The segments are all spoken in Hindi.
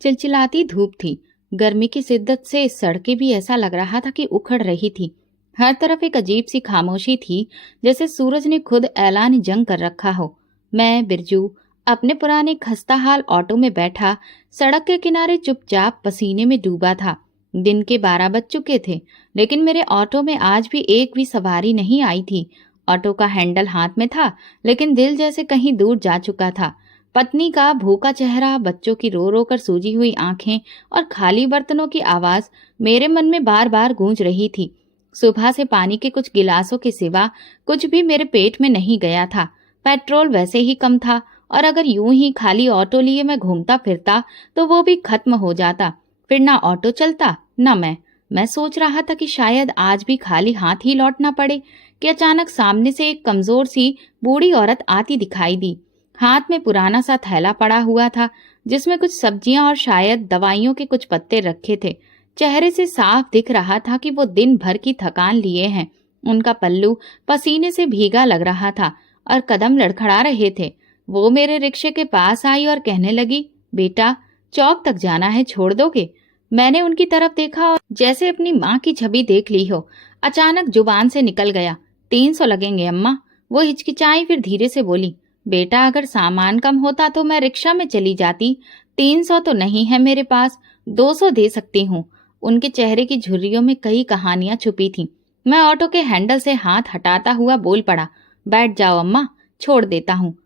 चिलचिलाती धूप थी। गर्मी की शिद्दत से सड़कें भी ऐसा लग रहा था कि उखड़ रही थी। हर तरफ एक अजीब सी खामोशी थी, जैसे सूरज ने खुद ऐलान जंग कर रखा हो। मैं बिरजू अपने पुराने खस्ताहाल ऑटो में बैठा सड़क के किनारे चुपचाप पसीने में डूबा था। दिन के 12 बज चुके थे, लेकिन मेरे ऑटो में आज भी एक भी सवारी नहीं आई थी। ऑटो का हैंडल हाथ में था, लेकिन दिल जैसे कहीं दूर जा चुका था। पत्नी का भूखा चेहरा, बच्चों की रो रो कर सूजी हुई आंखें और खाली बर्तनों की आवाज मेरे मन में बार बार गूंज रही थी। सुबह से पानी के कुछ गिलासों के सिवा कुछ भी मेरे पेट में नहीं गया था। पेट्रोल वैसे ही कम था, और अगर यूं ही खाली ऑटो लिए मैं घूमता फिरता तो वो भी खत्म हो जाता। फिर ना ऑटो चलता ना मैं सोच रहा था कि शायद आज भी खाली हाथ ही लौटना पड़े कि अचानक सामने से एक कमजोर सी बूढ़ी औरत आती दिखाई दी। हाथ में पुराना सा थैला पड़ा हुआ था, जिसमें कुछ सब्जियां और शायद दवाइयों के कुछ पत्ते रखे थे। चेहरे से साफ दिख रहा था कि वो दिन भर की थकान लिए हैं। उनका पल्लू पसीने से भीगा लग रहा था और कदम लड़खड़ा रहे थे। वो मेरे रिक्शे के पास आई और कहने लगी, बेटा, चौक तक जाना है, छोड़ दोगे? मैंने उनकी तरफ देखा और जैसे अपनी माँ की छवि देख ली हो, अचानक जुबान से निकल गया, 300 लगेंगे अम्मा। वो हिचकिचाई, फिर धीरे से बोली, बेटा, अगर सामान कम होता तो मैं रिक्शा में चली जाती। 300 तो नहीं है मेरे पास, 200 दे सकती हूँ। उनके चेहरे की झुर्रियों में कई कहानियां छुपी थीं। मैं ऑटो के हैंडल से हाथ हटाता हुआ बोल पड़ा, बैठ जाओ अम्मा, छोड़ देता हूँ।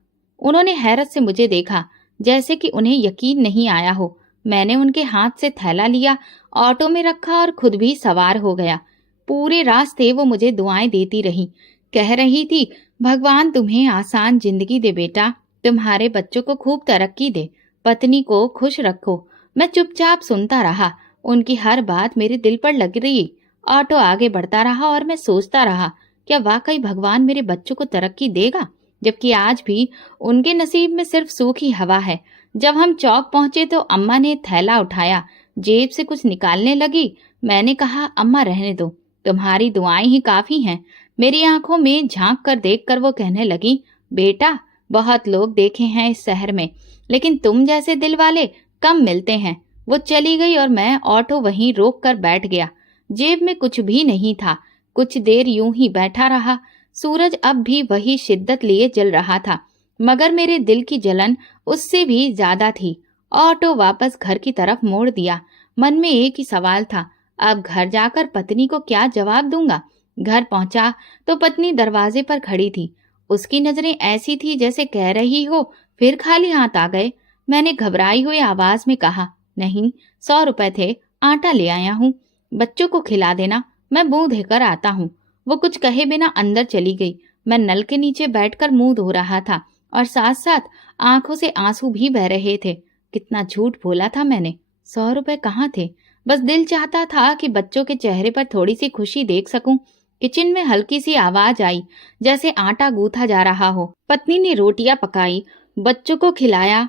उन्होंने हैरत से मुझे देखा, जैसे कि उन्हें यकीन नहीं आया हो। मैंने उनके हाथ से थैला लिया, ऑटो में रखा और खुद भी सवार हो गया। पूरे रास्ते वो मुझे दुआएं देती रही, कह रही थी, भगवान तुम्हें आसान जिंदगी दे बेटा, तुम्हारे बच्चों को खूब तरक्की दे, पत्नी को खुश रखो। मैं चुपचाप सुनता रहा। उनकी हर बात मेरे दिल पर लग रही। ऑटो आगे बढ़ता रहा और मैं सोचता रहा, क्या वाकई भगवान मेरे बच्चों को तरक्की देगा, जबकि आज भी उनके नसीब में सिर्फ सूखी हवा है। जब हम चौक पहुंचे तो अम्मा ने थैला उठाया, जेब से कुछ निकालने लगी। मैंने कहा, अम्मा रहने दो, तुम्हारी दुआएं ही काफी हैं। मेरी आंखों में झांक कर देखकर वो कहने लगी, बेटा, बहुत लोग देखे हैं इस शहर में, लेकिन तुम जैसे दिल वाले कम मिलते हैं। वो चली गई और मैं ऑटो वहीं रोक कर बैठ गया। जेब में कुछ भी नहीं था। कुछ देर यूं ही बैठा रहा। सूरज अब भी वही शिद्दत लिए जल रहा था, मगर मेरे दिल की जलन उससे भी ज्यादा थी। ऑटो वापस घर की तरफ मोड़ दिया। मन में एक ही सवाल था, अब घर जाकर पत्नी को क्या जवाब दूंगा। घर पहुंचा तो पत्नी दरवाजे पर खड़ी थी। उसकी नजरें ऐसी थी जैसे कह रही हो, फिर खाली हाथ आ गए। मैंने घबराई हुई आवाज में कहा, नहीं, 100 रुपए थे, आटा ले आया हूँ, बच्चों को खिला देना, मैं मुंह धोकर आता हूँ। वो कुछ कहे बिना अंदर चली गई। मैं नल के नीचे बैठकर मुंह धो रहा था और साथ साथ आंखों से आंसू भी बह रहे थे। कितना झूठ बोला था मैंने। 100 रुपए कहाँ थे? बस दिल चाहता था कि बच्चों के चेहरे पर थोड़ी सी खुशी देख सकूं। किचन में हल्की सी आवाज आई, जैसे आटा गूंथा जा रहा हो। पत्नी ने रोटियां पकाई, बच्चों को खिलाया,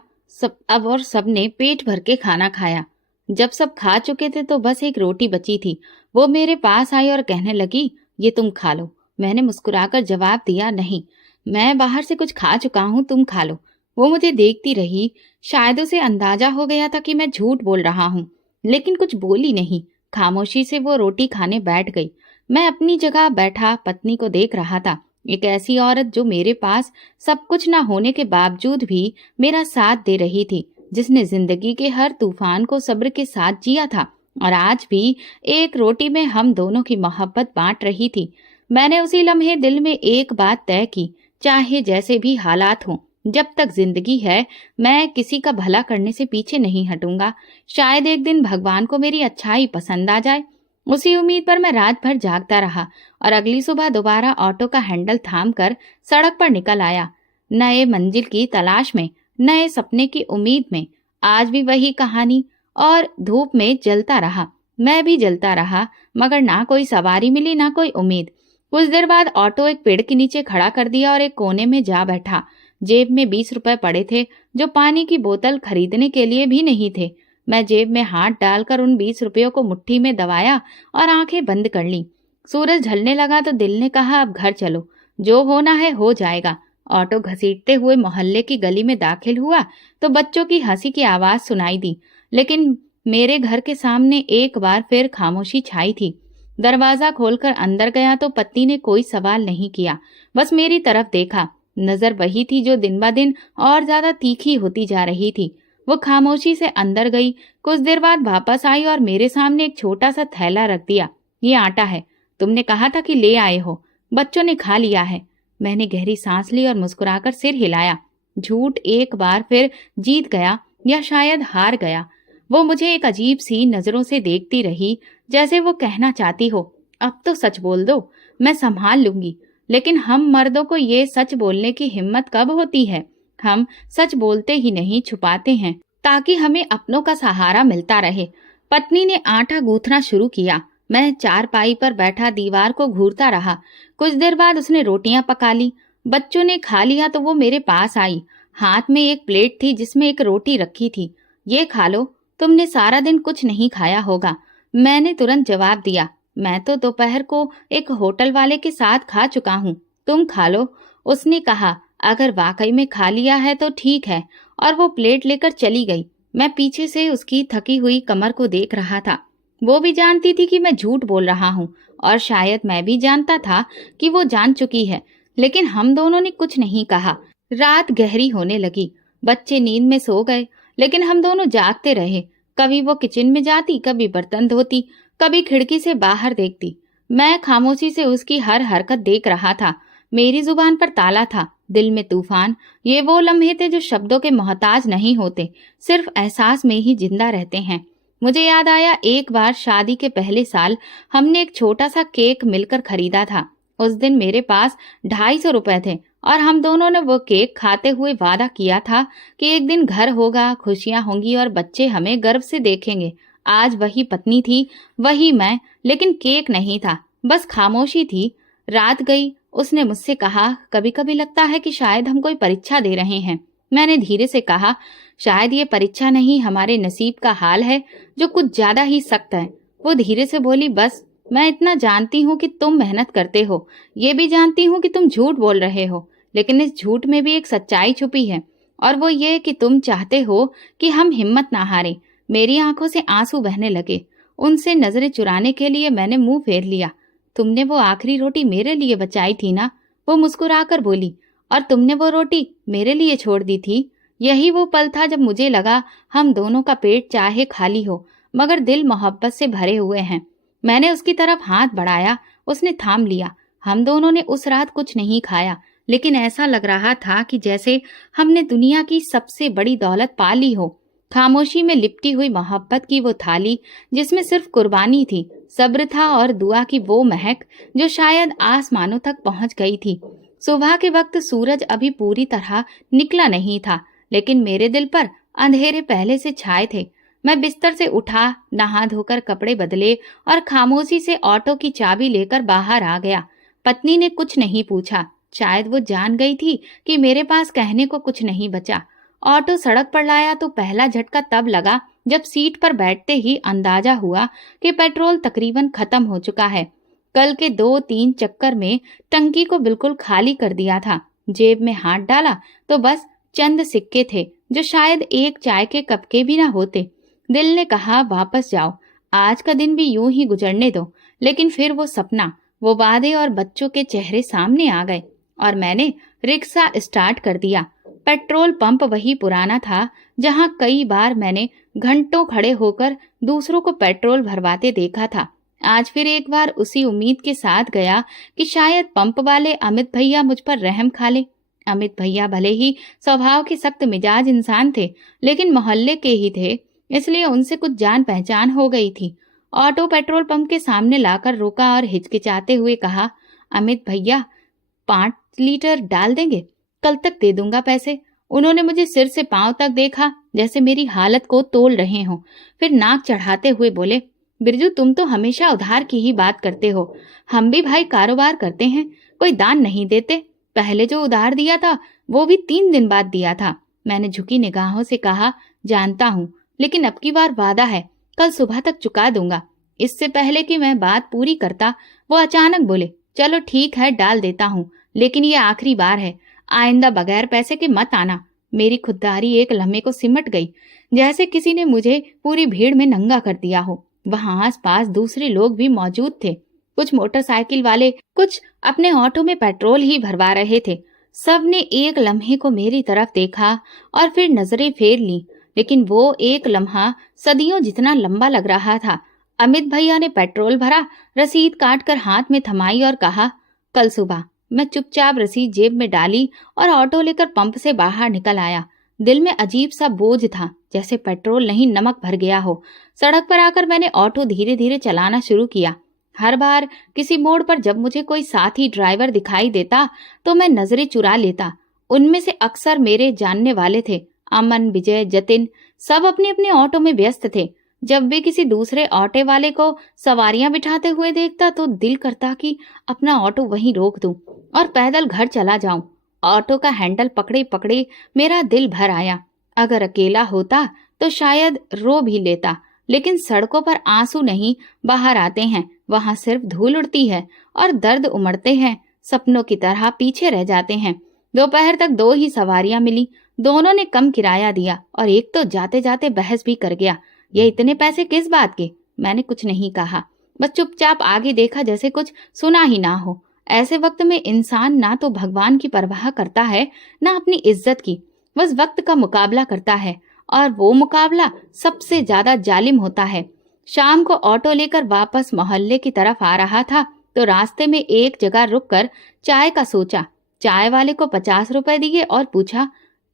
अब और सबने पेट भर के खाना खाया। जब सब खा चुके थे तो बस एक रोटी बची थी। वो मेरे पास आई और कहने लगी, ये तुम खा लो। मैंने मुस्कुराकर जवाब दिया, नहीं, मैं बाहर से कुछ खा चुका हूँ, तुम खा लो। वो मुझे देखती रही। शायद उसे अंदाजा हो गया था कि मैं झूठ बोल रहा हूँ, लेकिन कुछ बोली नहीं। खामोशी से वो रोटी खाने बैठ गई। मैं अपनी जगह बैठा पत्नी को देख रहा था। एक ऐसी औरत जो मेरे पास सब कुछ न होने के बावजूद भी मेरा साथ दे रही थी, जिसने जिंदगी के हर तूफान को सब्र के साथ जिया था और आज भी एक रोटी में हम दोनों की मोहब्बत बांट रही थी। मैंने उसी लम्हे दिल में एक बात तय की, चाहे जैसे भी हालात हों, जब तक जिंदगी है मैं किसी का भला करने से पीछे नहीं हटूंगा। शायद एक दिन भगवान को मेरी अच्छाई पसंद आ जाए। उसी उम्मीद पर मैं रात भर जागता रहा और अगली सुबह दोबारा ऑटो का हैंडल थामकर सड़क पर निकल आया, नए मंजिल की तलाश में, नए सपने की उम्मीद में। आज भी वही कहानी, और धूप में जलता रहा, मैं भी जलता रहा, मगर ना कोई सवारी मिली ना कोई उम्मीद। कुछ देर बाद ऑटो एक पेड़ के नीचे खड़ा कर दिया और एक कोने में जा बैठा। जेब में 20 रुपए पड़े थे, जो पानी की बोतल खरीदने के लिए भी नहीं थे। मैं जेब में हाथ डालकर उन 20 रुपयों को मुट्ठी में दबाया और आंखें बंद कर ली। सूरज ढलने लगा तो दिल ने कहा, अब घर चलो, जो होना है हो जाएगा। ऑटो घसीटते हुए मोहल्ले की गली में दाखिल हुआ तो बच्चों की हंसी की आवाज सुनाई दी, लेकिन मेरे घर के सामने एक बार फिर खामोशी छाई थी। दरवाजा खोलकर अंदर गया तो पति ने कोई सवाल नहीं किया, बस मेरी तरफ देखा। नजर वही थी जो दिन ब दिन और ज्यादा तीखी होती जा रही थी। वो खामोशी से अंदर गई, कुछ देर बाद वापस आई और मेरे सामने एक छोटा सा थैला रख दिया। ये आटा है, तुमने कहा था कि ले आए हो, बच्चों ने खा लिया है। मैंने गहरी सांस ली और मुस्कुराकर सिर हिलाया। झूठ एक बार फिर जीत गया, या शायद हार गया। वो मुझे एक अजीब सी नजरों से देखती रही, जैसे वो कहना चाहती हो, अब तो सच बोल दो, मैं संभाल लूंगी। लेकिन हम मर्दों को ये सच बोलने की हिम्मत कब होती है? हम सच बोलते ही नहीं, छुपाते हैं ताकि हमें अपनों का सहारा मिलता रहे। पत्नी ने आटा गूंथना शुरू किया। मैं चारपाई पर बैठा दीवार को घूरता रहा। कुछ देर बाद उसने रोटियां पका ली। बच्चों ने खा लिया तो वो मेरे पास आई। हाथ में एक प्लेट थी जिसमें एक रोटी रखी थी। ये खा लो, तुमने सारा दिन कुछ नहीं खाया होगा। मैंने तुरंत जवाब दिया, मैं तो दोपहर को एक होटल वाले के साथ खा चुका हूँ, तुम खा लो। उसने कहा, अगर वाकई में खा लिया है तो ठीक है, और वो प्लेट लेकर चली गई। मैं पीछे से उसकी थकी हुई कमर को देख रहा था। वो भी जानती थी कि मैं झूठ बोल रहा हूँ, और शायद मैं भी जानता था कि वो जान चुकी है, लेकिन हम दोनों ने कुछ नहीं कहा। रात गहरी होने लगी। बच्चे नींद में सो गए, लेकिन हम दोनों जागते रहे। कभी वो किचन में जाती, कभी बर्तन धोती, कभी खिड़की से बाहर देखती। मैं खामोशी से उसकी हर हरकत देख रहा था। मेरी जुबान पर ताला था, दिल में तूफान। ये वो लम्हे थे जो शब्दों के मोहताज नहीं होते, सिर्फ एहसास में ही जिंदा रहते हैं। मुझे याद आया, एक बार शादी के पहले साल हमने एक छोटा सा केक मिलकर खरीदा था। उस दिन मेरे पास 250 रुपए थे, और हम दोनों ने वो केक खाते हुए वादा किया था कि एक दिन घर होगा, खुशियां होंगी और बच्चे हमें गर्व से देखेंगे। आज वही पत्नी थी, वही मैं, लेकिन केक नहीं था, बस खामोशी थी। रात गई। उसने मुझसे कहा, कभी कभी लगता है कि शायद हम कोई परीक्षा दे रहे हैं। मैंने धीरे से कहा, शायद ये परीक्षा नहीं, हमारे नसीब का हाल है जो कुछ ज्यादा ही सख्त है। वो धीरे से बोली, बस मैं इतना जानती हूँ कि तुम मेहनत करते हो, ये भी जानती हूँ कि तुम झूठ बोल रहे हो, लेकिन इस झूठ में भी एक सच्चाई छुपी है, और वो ये कि तुम चाहते हो कि हम हिम्मत ना हारें। मेरी आंखों से आंसू बहने लगे। उनसे नजरें चुराने के लिए मैंने मुंह फेर लिया। तुमने वो आखिरी रोटी मेरे लिए बचाई थी ना? वो मुस्कुराकर बोली, और तुमने वो रोटी मेरे लिए छोड़ दी थी। यही वो पल था जब मुझे लगा हम दोनों का पेट चाहे खाली हो, मगर दिल मोहब्बत से भरे हुए हैं। मैंने उसकी तरफ हाथ बढ़ाया, उसने थाम लिया। हम दोनों ने उस रात कुछ नहीं खाया, लेकिन ऐसा लग रहा था कि जैसे हमने दुनिया की सबसे बड़ी दौलत पा ली हो। खामोशी में लिपटी हुई मोहब्बत की वो थाली जिसमें सिर्फ कुर्बानी थी, सब्र था और दुआ की वो महक जो शायद आसमानों तक पहुंच गई थी। सुबह के वक्त सूरज अभी पूरी तरह निकला नहीं था, लेकिन मेरे दिल पर अंधेरे पहले से छाए थे। मैं बिस्तर से उठा, नहा धोकर कपड़े बदले और खामोशी से ऑटो की चाबी लेकर बाहर आ गया। पत्नी ने कुछ नहीं पूछा, शायद वो जान गई थी कि मेरे पास कहने को कुछ नहीं बचा। ऑटो सड़क पर लाया तो पहला झटका तब लगा जब सीट पर बैठते ही अंदाजा हुआ कि पेट्रोल तकरीबन खत्म हो चुका है। कल के 2-3 चक्कर में टंकी को बिल्कुल खाली कर दिया था। जेब में हाथ डाला तो बस चंद सिक्के थे जो शायद एक चाय के कप के भी ना होते। दिल ने कहा, वापस जाओ, आज का दिन भी यूं ही गुजरने दो। लेकिन फिर वो सपना, वो वादे और बच्चों के चेहरे सामने आ गए, और मैंने रिक्शा स्टार्ट कर दिया। पेट्रोल पंप वही पुराना था जहां कई बार मैंने घंटों खड़े होकर दूसरों को पेट्रोल भरवाते देखा था। आज फिर एक बार उसी उम्मीद के साथ गया कि शायद पंप वाले अमित भैया मुझ पर रहम खा ले। अमित भैया भले ही स्वभाव के सख्त मिजाज इंसान थे, लेकिन मोहल्ले के ही थे, इसलिए उनसे कुछ जान पहचान हो गई थी। ऑटो पेट्रोल पंप के सामने लाकर रोका और हिचकिचाते हुए कहा, अमित भैया 5 लीटर डाल देंगे? कल तक दे दूंगा पैसे। उन्होंने मुझे सिर से पांव तक देखा, जैसे मेरी हालत को तोल रहे हों। फिर नाक चढ़ाते हुए बोले, बिरजू तुम तो हमेशा उधार की ही बात करते हो, हम भी भाई कारोबार करते हैं, कोई दान नहीं देते। पहले जो उधार दिया था वो भी 3 दिन बाद दिया था। मैंने झुकी निगाहों से कहा, जानता हूँ, लेकिन अब की बार वादा है, कल सुबह तक चुका दूंगा। इससे पहले कि मैं बात पूरी करता, वो अचानक बोले, चलो ठीक है डाल देता हूँ, लेकिन ये आखिरी बार है, आइंदा बगैर पैसे के मत आना। मेरी खुददारी एक लम्हे को सिमट गई। जैसे किसी ने मुझे पूरी भीड़ में नंगा कर दिया हो। वहां आसपास दूसरे लोग भी मौजूद थे, कुछ मोटरसाइकिल वाले, कुछ अपने ऑटो में पेट्रोल ही भरवा रहे थे। सबने एक लम्हे को मेरी तरफ देखा और फिर नजरें फेर ली, लेकिन वो एक लम्हा सदियों जितना लंबा लग रहा था। अमित भैया ने पेट्रोल भरा, रसीद काट कर हाथ में थमाई और कहा, कल सुबह। मैं चुपचाप रसीद जेब में डाली और ऑटो लेकर पंप से बाहर निकल आया। दिल में अजीब सा बोझ था, जैसे पेट्रोल नहीं नमक भर गया हो। सड़क पर आकर मैंने ऑटो धीरे धीरे चलाना शुरू किया। हर बार किसी मोड़ पर जब मुझे कोई साथी ड्राइवर दिखाई देता तो मैं नजरें चुरा लेता। उनमें से अक्सर मेरे जानने वाले थे। अमन, विजय, जतिन सब अपने अपने ऑटो में व्यस्त थे। जब भी किसी दूसरे ऑटो वाले को सवारियां बिठाते हुए देखता तो दिल करता कि अपना ऑटो वहीं रोक दूं और पैदल घर चला जाऊं। ऑटो का हैंडल पकड़े पकड़े मेरा दिल भर आया। अगर अकेला होता तो शायद रो भी लेता, लेकिन सड़कों पर आंसू नहीं बाहर आते हैं, वहां सिर्फ धूल उड़ती है और दर्द उमड़ते हैं, सपनों की तरह पीछे रह जाते हैं। दोपहर तक 2 ही सवारियां मिली। दोनों ने कम किराया दिया और एक तो जाते जाते बहस भी कर गया, ये इतने पैसे किस बात के। मैंने कुछ नहीं कहा, बस चुपचाप आगे देखा जैसे कुछ सुना ही ना हो। ऐसे वक्त में इंसान ना तो भगवान की परवाह करता है, ना अपनी इज्जत की, बस वक्त का मुकाबला करता है, और वो मुकाबला सबसे ज्यादा जालिम होता है। शाम को ऑटो लेकर वापस मोहल्ले की तरफ आ रहा था तो रास्ते में एक जगह रुककर चाय का सोचा। चाय वाले को 50 रुपए दिए और पूछा,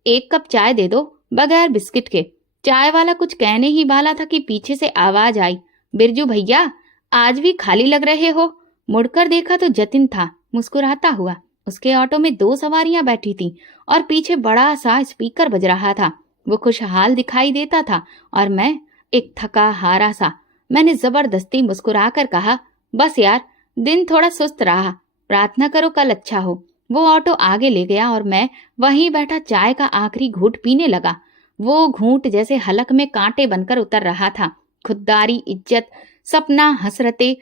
1 कप चाय दे दो, बगैर बिस्किट के। चाय वाला कुछ कहने ही वाला था कि पीछे से आवाज आई, बिरजू भैया, आज भी खाली लग रहे हो। मुड़कर देखा तो जतिन था, मुस्कुराता हुआ। उसके ऑटो में 2 सवारियां बैठी थी और पीछे बड़ा सा स्पीकर बज रहा था। वो खुशहाल दिखाई देता था और मैं एक थका हारा सा। मैंने जबरदस्ती मुस्कुराकर कहा, बस यार, दिन थोड़ा सुस्त रहा, प्रार्थना करो कल अच्छा हो। वो ऑटो आगे ले गया और मैं वहीं बैठा चाय का आखिरी घूंट पीने लगा। वो घूंट जैसे हलक में कांटे बनकर उतर रहा था। खुददारी, इज्जत, सपना, हसरते,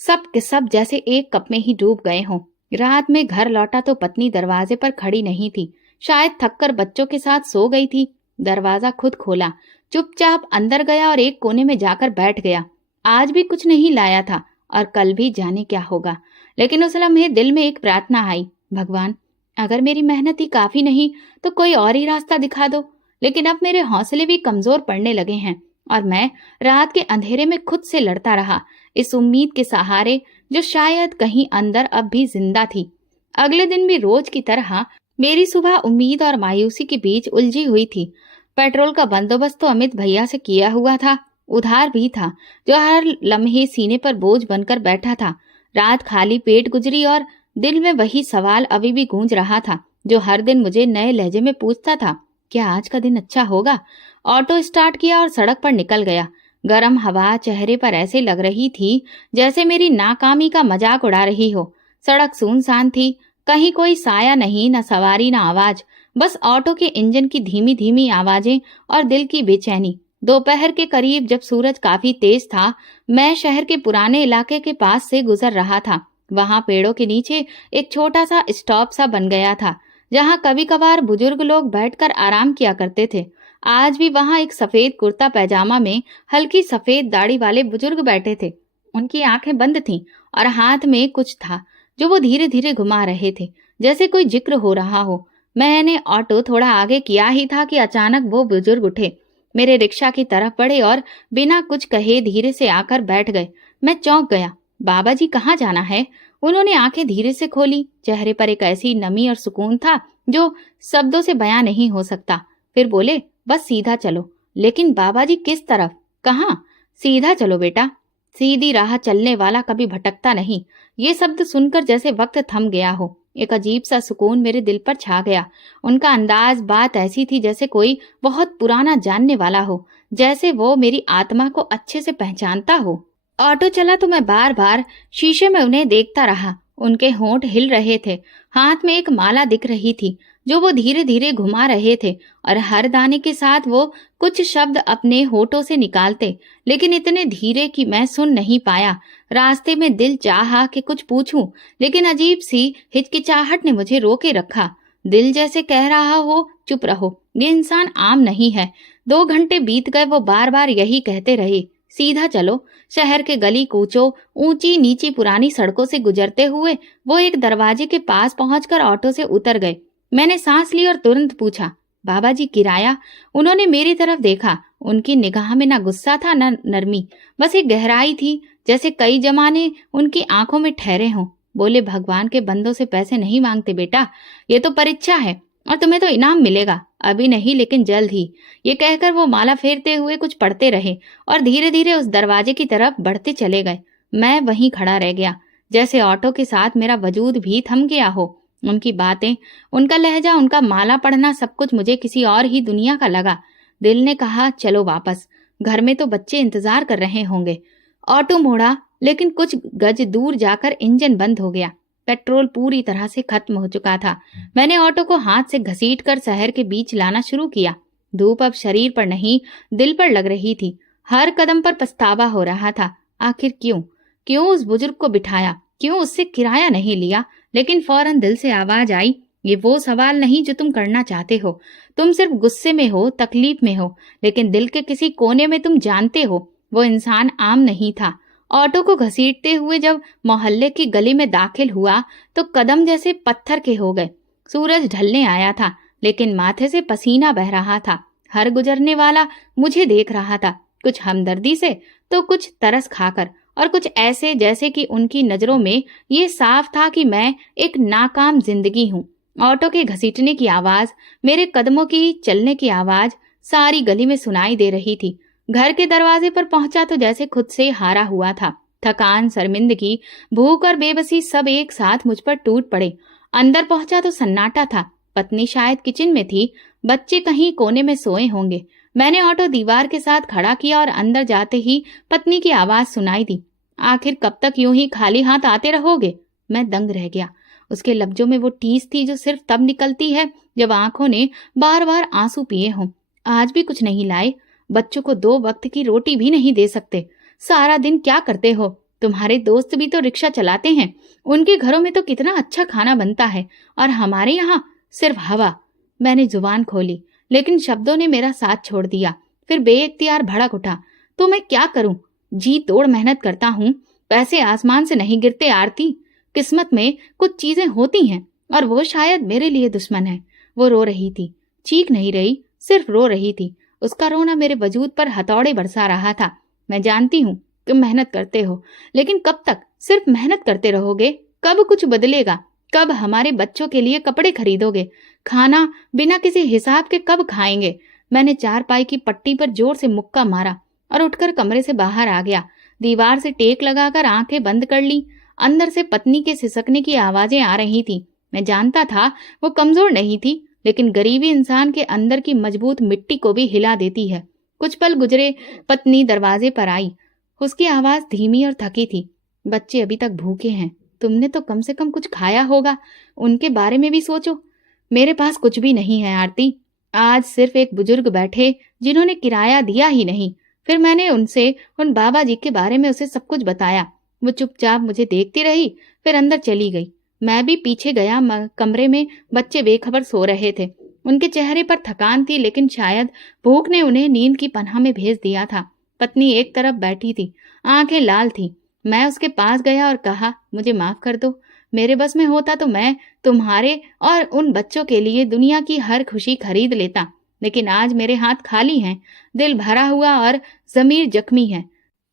सब के सब जैसे एक कप में ही डूब गए हों। रात में घर लौटा तो पत्नी दरवाजे पर खड़ी नहीं थी, शायद थककर बच्चों के साथ सो गई थी। दरवाजा खुद खोला, चुपचाप अंदर गया और एक कोने में जाकर बैठ गया। आज भी कुछ नहीं लाया था और कल भी जाने क्या होगा, लेकिन उस लम्हे दिल में एक प्रार्थना आई, भगवान, अगर मेरी मेहनत ही काफी नहीं तो कोई और ही रास्ता दिखा दो। लेकिन अब मेरे हौसले भी कमजोर पड़ने लगे हैं और मैं रात के अंधेरे में खुद से लड़ता रहा, इस उम्मीद के सहारे जो शायद कहीं अंदर अब भी जिंदा थी। अगले दिन भी रोज की तरह मेरी सुबह उम्मीद और मायूसी के बीच उलझी हुई थी। पेट्रोल का बंदोबस्त तो अमित भैया से किया हुआ था, उधार भी था, जो हर लम्हे सीने पर बोझ बनकर बैठा था। रात खाली पेट गुजरी और दिल में वही सवाल अभी भी गूंज रहा था, जो हर दिन मुझे नए लहजे में पूछता था, क्या आज का दिन अच्छा होगा। ऑटो स्टार्ट किया और सड़क पर निकल गया। गर्म हवा चेहरे पर ऐसे लग रही थी जैसे मेरी नाकामी का मजाक उड़ा रही हो। सड़क सुनसान थी, कहीं कोई साया नहीं, न सवारी न आवाज, बस ऑटो के इंजन की धीमी धीमी आवाजें और दिल की बेचैनी। दोपहर के करीब जब सूरज काफी तेज था, मैं शहर के पुराने इलाके के पास से गुजर रहा था। वहां पेड़ों के नीचे एक छोटा सा स्टॉप सा बन गया था, जहां कभी कभार बुजुर्ग लोग बैठकर आराम किया करते थे। आज भी वहां एक सफेद कुर्ता पैजामा में हल्की सफेद दाढ़ी वाले बुजुर्ग बैठे थे। उनकी आंखें बंद थीं और हाथ में कुछ था जो वो धीरे धीरे घुमा रहे थे, जैसे कोई जिक्र हो रहा हो। मैंने ऑटो थोड़ा आगे किया ही था कि अचानक वो बुजुर्ग उठे, मेरे रिक्शा की तरफ बढ़े और बिना कुछ कहे धीरे से आकर बैठ गए। मैं चौंक गया। बाबा जी, कहाँ जाना है? उन्होंने आंखें धीरे से खोली। चेहरे पर एक ऐसी नमी और सुकून था जो शब्दों से बयां नहीं हो सकता। फिर बोले, बस सीधा चलो। लेकिन बाबा जी, किस तरफ? कहाँ? सीधा चलो बेटा, सीधी राह चलने वाला कभी भटकता नहीं। ये शब्द सुनकर जैसे वक्त थम गया हो, एक अजीब सा सुकून मेरे दिल पर छा गया। उनका अंदाज, बात ऐसी थी जैसे कोई बहुत पुराना जानने वाला हो, जैसे वो मेरी आत्मा को अच्छे से पहचानता हो। ऑटो चला तो मैं बार बार शीशे में उन्हें देखता रहा। उनके होंठ हिल रहे थे, हाथ में एक माला दिख रही थी जो वो धीरे धीरे घुमा रहे थे, और हर दाने के साथ वो कुछ शब्द अपने होठों से निकालते, लेकिन इतने धीरे कि मैं सुन नहीं पाया। रास्ते में दिल चाहा कि कुछ पूछूं, लेकिन अजीब सी हिचकिचाहट ने मुझे रोके रखा। दिल जैसे कह रहा हो, चुप रहो, ये इंसान आम नहीं है। 2 घंटे बीत गए, वो बार बार यही कहते रहे, सीधा चलो। शहर के गली कूचों, ऊंची नीची पुरानी सड़कों से गुजरते हुए वो एक दरवाजे के पास पहुंचकर ऑटो से उतर गए। मैंने सांस ली और तुरंत पूछा, बाबा जी किराया? उन्होंने मेरी तरफ देखा। उनकी निगाह में ना गुस्सा था न नरमी, बस एक गहराई थी, जैसे कई जमाने उनकी आंखों में ठहरे हों। बोले, भगवान के बंदों से पैसे नहीं मांगते बेटा, ये तो परीक्षा है और तुम्हें तो इनाम मिलेगा, अभी नहीं लेकिन जल्द ही। ये कहकर वो माला फेरते हुए कुछ पढ़ते रहे और धीरे धीरे उस दरवाजे की तरफ बढ़ते चले गए। मैं वहीं खड़ा रह गया, जैसे ऑटो के साथ मेरा वजूद भी थम गया हो। उनकी बातें, उनका लहजा, उनका माला पढ़ना, सब कुछ मुझे किसी और ही दुनिया का लगा। दिल ने कहा, चलो वापस, घर में तो बच्चे इंतजार कर रहे होंगे। ऑटो मोड़ा, लेकिन कुछ गज दूर जाकर इंजन बंद हो गया। पेट्रोल पूरी तरह से खत्म हो चुका था। मैंने ऑटो को हाथ से घसीटकर शहर के बीच लाना शुरू किया। धूप अब शरीर पर नहीं, दिल पर लग रही थी। हर कदम पर पछतावा हो रहा था। आखिर क्यों उस बुजुर्ग को बिठाया, क्यों उससे किराया नहीं लिया? लेकिन फौरन दिल से आवाज आई, ये वो सवाल नहीं जो तुम करना चाहते हो। तुम सिर्फ गुस्से में हो, तकलीफ में हो, लेकिन दिल के किसी कोने में तुम जानते हो वो इंसान आम नहीं था। ऑटो को घसीटते हुए जब मोहल्ले की गली में दाखिल हुआ तो कदम जैसे पत्थर के हो गए। सूरज ढलने आया था, लेकिन माथे से पसीना बह रहा था। हर गुजरने वाला मुझे देख रहा था, कुछ हमदर्दी से तो कुछ तरस खाकर, और कुछ ऐसे जैसे कि उनकी नजरों में ये साफ था कि मैं एक नाकाम जिंदगी हूँ। ऑटो के घसीटने की आवाज, मेरे कदमों की चलने की आवाज सारी गली में सुनाई दे रही थी। घर के दरवाजे पर पहुंचा तो जैसे खुद से हारा हुआ था। थकान, शर्मिंदगी, भूख और बेबसी सब एक साथ मुझ पर टूट पड़े। अंदर पहुंचा तो सन्नाटा था। पत्नी शायद किचन में थी, बच्चे कहीं कोने में सोए होंगे। मैंने ऑटो दीवार के साथ खड़ा किया और अंदर जाते ही पत्नी की आवाज सुनाई दी, आखिर कब तक यूं ही खाली हाथ आते रहोगे? मैं दंग रह गया। उसके लफ्जों में वो टीस थी जो सिर्फ तब निकलती है जब आंखों ने बार बार आंसू पिए हों। आज भी कुछ नहीं लाए? बच्चों को 2 वक्त की रोटी भी नहीं दे सकते। सारा दिन क्या करते हो? तुम्हारे दोस्त भी तो रिक्शा चलाते हैं, उनके घरों में तो कितना अच्छा खाना बनता है, और हमारे यहाँ सिर्फ हवा। मैंने जुबान खोली, लेकिन शब्दों ने मेरा साथ छोड़ दिया। फिर बेइख्तियार भड़क उठा, तो मैं क्या करूं? जी तोड़ मेहनत करता हूं, पैसे आसमान से नहीं गिरते आरती। किस्मत में कुछ चीजें होती हैं, और वो शायद मेरे लिए दुश्मन है। वो रो रही थी, चीख नहीं रही, सिर्फ रो रही थी। उसका रोना मेरे वजूद पर हथौड़े बरसा रहा था। मैं जानती हूँ तुम मेहनत करते हो, लेकिन कब तक सिर्फ मेहनत करते रहोगे? कब कुछ बदलेगा? कब हमारे बच्चों के लिए कपड़े खरीदोगे? खाना बिना किसी हिसाब के कब खाएंगे? मैंने चारपाई की पट्टी पर जोर से मुक्का मारा और उठकर कमरे से बाहर आ गया। दीवार से टेक लगाकर आंखें बंद कर ली। अंदर से पत्नी के सिसकने की आवाजें आ रही थी। मैं जानता था वो कमजोर नहीं थी, लेकिन गरीबी इंसान के अंदर की मजबूत मिट्टी को भी हिला देती है। कुछ पल गुजरे, पत्नी दरवाजे पर आई। उसकी आवाज धीमी और थकी थी। बच्चे अभी तक भूखे हैं, तुमने तो कम से कम कुछ खाया होगा, उनके बारे में भी सोचो। मेरे पास कुछ भी नहीं है आरती। आज सिर्फ एक बुजुर्ग बैठे जिन्होंने किराया दिया ही नहीं। फिर मैंने उनसे उन बाबा जी के बारे में उसे सब कुछ बताया। वो चुपचाप मुझे देखती रही, फिर अंदर चली गई। मैं भी पीछे गया। कमरे में बच्चे बेखबर सो रहे थे। उनके चेहरे पर थकान थी, लेकिन शायद भूख ने उन्हें नींद की पनाह में भेज दिया था। पत्नी एक तरफ बैठी थी, आंखें लाल थी। मैं उसके पास गया और कहा, मुझे माफ कर दो। मेरे बस में होता तो मैं तुम्हारे और उन बच्चों के लिए दुनिया की हर खुशी खरीद लेता, लेकिन आज मेरे हाथ खाली हैं, दिल भरा हुआ और जमीर जख्मी है।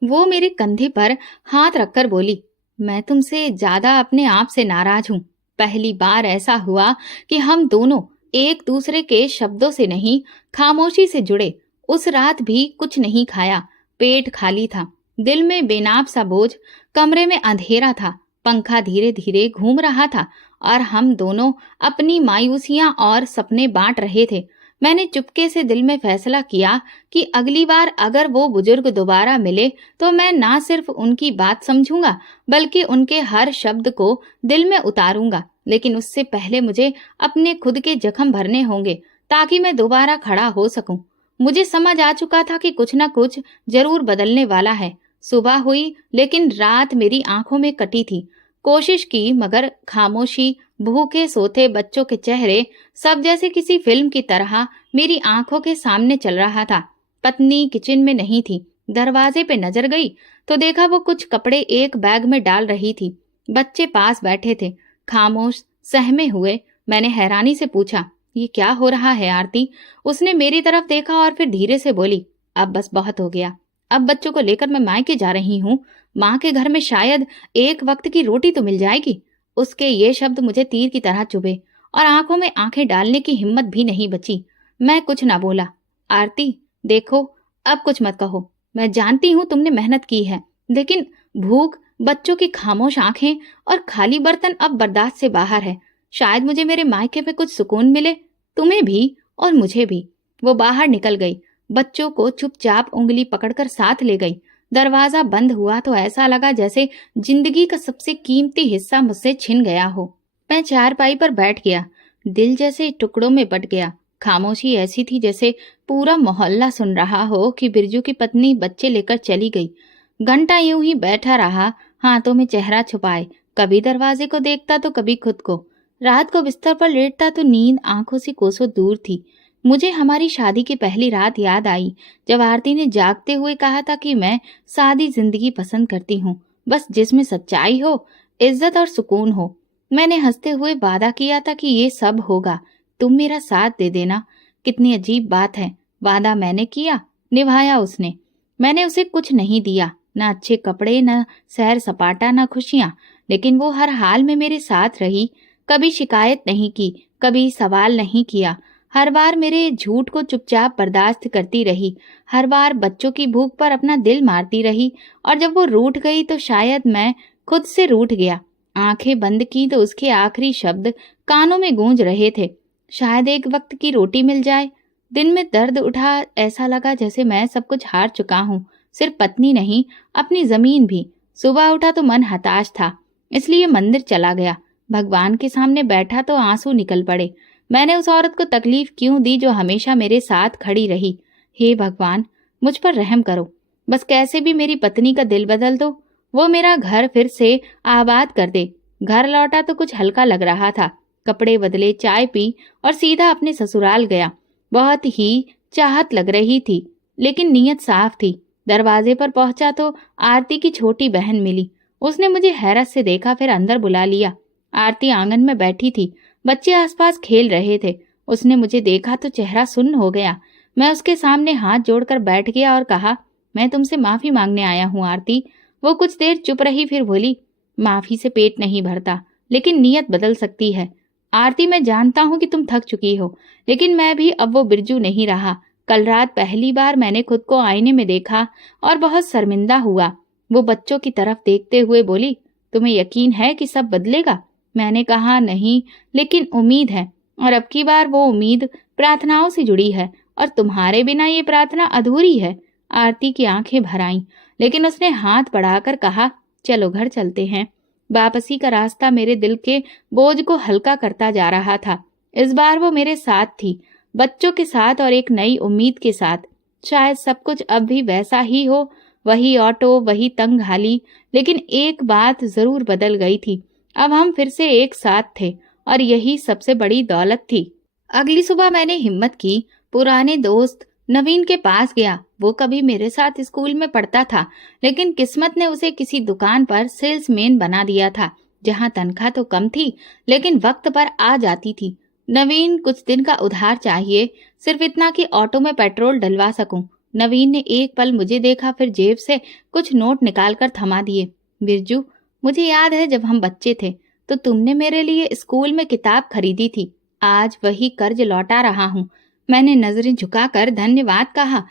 वो मेरे कंधे पर हाथ रखकर बोली, मैं तुमसे ज्यादा अपने आप से नाराज हूँ। पहली बार ऐसा हुआ कि हम दोनों एक दूसरे के शब्दों से नहीं, खामोशी से जुड़े। उस रात भी कुछ नहीं खाया, पेट खाली था, दिल में बेनाप सा बोझ। कमरे में अंधेरा था, पंखा धीरे धीरे घूम रहा था और हम दोनों अपनी मायूसियां और सपने बांट रहे थे। मैंने चुपके से दिल में फैसला किया कि अगली बार अगर वो बुजुर्ग दोबारा मिले तो मैं ना सिर्फ उनकी बात समझूंगा, बल्कि उनके हर शब्द को दिल में उतारूंगा। लेकिन उससे पहले मुझे अपने खुद के जख्म भरने होंगे, ताकि मैं दोबारा खड़ा हो सकूं। मुझे समझ आ चुका था कि कुछ न कुछ जरूर बदलने वाला है। सुबह हुई, लेकिन रात मेरी आंखों में कटी थी। कोशिश की, मगर खामोशी, भूखे सोते बच्चों के चेहरे, सब जैसे किसी फिल्म की तरह मेरी आंखों के सामने चल रहा था। पत्नी किचन में नहीं थी। दरवाजे पे नजर गई तो देखा वो कुछ कपड़े एक बैग में डाल रही थी। बच्चे पास बैठे थे, खामोश, सहमे हुए। मैंने हैरानी से पूछा, ये क्या हो रहा है आरती? उसने मेरी तरफ देखा और फिर धीरे से बोली, अब बस बहुत हो गया। अब बच्चों को लेकर मैं मायके जा रही हूँ। माँ के घर में शायद एक वक्त की रोटी तो मिल जाएगी। उसके ये शब्द मुझे तीर की तरह चुभे और आंखों में आंखें डालने की हिम्मत भी नहीं बची। मैं कुछ ना बोला। आरती देखो, अब कुछ मत कहो। मैं जानती हूँ तुमने मेहनत की है, लेकिन भूख, बच्चों की खामोश आंखें और खाली बर्तन अब बर्दाश्त से बाहर है। शायद मुझे मेरे मायके में कुछ सुकून मिले, तुम्हें भी और मुझे भी। वो बाहर निकल गई। बच्चों को चुपचाप उंगली पकड़कर साथ ले गई। दरवाजा बंद हुआ तो ऐसा लगा जैसे जिंदगी का सबसे कीमती हिस्सा मुझसे छिन गया हो। मैं चारपाई पर बैठ गया। दिल जैसे टुकड़ों में बट गया। खामोशी ऐसी थी जैसे पूरा मोहल्ला सुन रहा हो कि बिरजू की पत्नी बच्चे लेकर चली गई। घंटा यूं ही बैठा रहा, हाथों में चेहरा छुपाए। कभी दरवाजे को देखता तो कभी खुद को। रात को बिस्तर पर लेटता तो नींद आंखों से कोसों दूर थी। मुझे हमारी शादी की पहली रात याद आई, जब आरती ने जागते हुए कहा था कि मैं सादी जिंदगी पसंद करती हूँ, बस जिसमें सच्चाई हो, इज्जत और सुकून हो। मैंने हंसते हुए वादा किया था कि ये सब होगा, तुम मेरा साथ दे देना। कितनी अजीब बात है, वादा मैंने किया, निभाया उसने। मैंने उसे कुछ नहीं दिया, न अच्छे कपड़े, न सैर सपाटा, न खुशियां, लेकिन वो हर हाल में मेरे साथ रही। कभी शिकायत नहीं की, कभी सवाल नहीं किया। हर बार मेरे झूठ को चुपचाप बर्दाश्त करती रही। हर बार बच्चों की भूख पर अपना दिल मारती रही। और जब वो रूठ गई तो शायद मैं खुद से रूठ गया। आंखें बंद की तो उसके आखिरी शब्द कानों में गूंज रहे थे, शायद एक वक्त की रोटी मिल जाए। दिन में दर्द उठा, ऐसा लगा जैसे मैं सब कुछ हार चुका हूँ, सिर्फ पत्नी नहीं, अपनी जमीन भी। सुबह उठा तो मन हताश था, इसलिए मंदिर चला गया। भगवान के सामने बैठा तो आंसू निकल पड़े। मैंने उस औरत को तकलीफ क्यों दी जो हमेशा मेरे साथ खड़ी रही? हे भगवान, मुझ पर रहम करो। बस कैसे भी मेरी पत्नी का दिल बदल दो, वो मेरा घर फिर से आबाद कर दे। घर लौटा तो कुछ हल्का लग रहा था। कपड़े बदले, चाय पी और सीधा अपने ससुराल गया। बहुत ही चाहत लग रही थी, लेकिन नीयत साफ थी। दरवाजे पर पहुंचा तो आरती की छोटी बहन मिली। उसने मुझे हैरत से देखा, फिर अंदर बुला लिया। आरती आंगन में बैठी थी, बच्चे आसपास खेल रहे थे। उसने मुझे देखा तो चेहरा सुन्न हो गया। मैं उसके सामने हाथ जोड़कर बैठ गया और कहा, मैं तुमसे माफी मांगने आया हूँ आरती। वो कुछ देर चुप रही, फिर बोली, माफी से पेट नहीं भरता, लेकिन नीयत बदल सकती है। आरती, मैं जानता हूँ कि तुम थक चुकी हो, लेकिन मैं भी अब वो बिरजू नहीं रहा। कल रात पहली बार मैंने खुद को आईने में देखा और बहुत शर्मिंदा हुआ। वो बच्चों की तरफ देखते हुए बोली, तुम्हें यकीन है कि सब बदलेगा? मैंने कहा, नहीं, लेकिन उम्मीद है। और अब की बार वो उम्मीद प्रार्थनाओं से जुड़ी है, और तुम्हारे बिना ये प्रार्थना अधूरी है। आरती की आंखें भर आईं, लेकिन उसने हाथ बढ़ाकर कहा, चलो घर चलते हैं। वापसी का रास्ता मेरे दिल के बोझ को हल्का करता जा रहा था। इस बार वो मेरे साथ थी, बच्चों के साथ और एक नई उम्मीद के साथ। शायद सब कुछ अब भी वैसा ही हो, वही ऑटो, वही तंग हाली, लेकिन एक बात जरूर बदल गई थी। अब हम फिर से एक साथ थे, और यही सबसे बड़ी दौलत थी। अगली सुबह मैंने हिम्मत की, पुराने दोस्त नवीन के पास गया। वो कभी मेरे साथ स्कूल में पढ़ता था, लेकिन किस्मत ने उसे किसी दुकान पर सेल्समैन बना दिया था, जहां तनख्वाह तो कम थी, लेकिन वक्त पर आ जाती थी। नवीन कुछ दिन का उधार चाहिए, सिर्फ इतना कि ऑटो में पेट्रोल डलवा सकूं। नवीन ने एक पल मुझे देखा, फिर जेब से कुछ नोट निकालकर थमा दिए। बिरजू, मुझे याद है जब हम बच्चे थे तो तुमने मेरे लिए स्कूल में किताब खरीदी थी। आज वही कर्ज लौटा रहा हूँ। मैंने नजरें झुकाकर धन्यवाद कहा।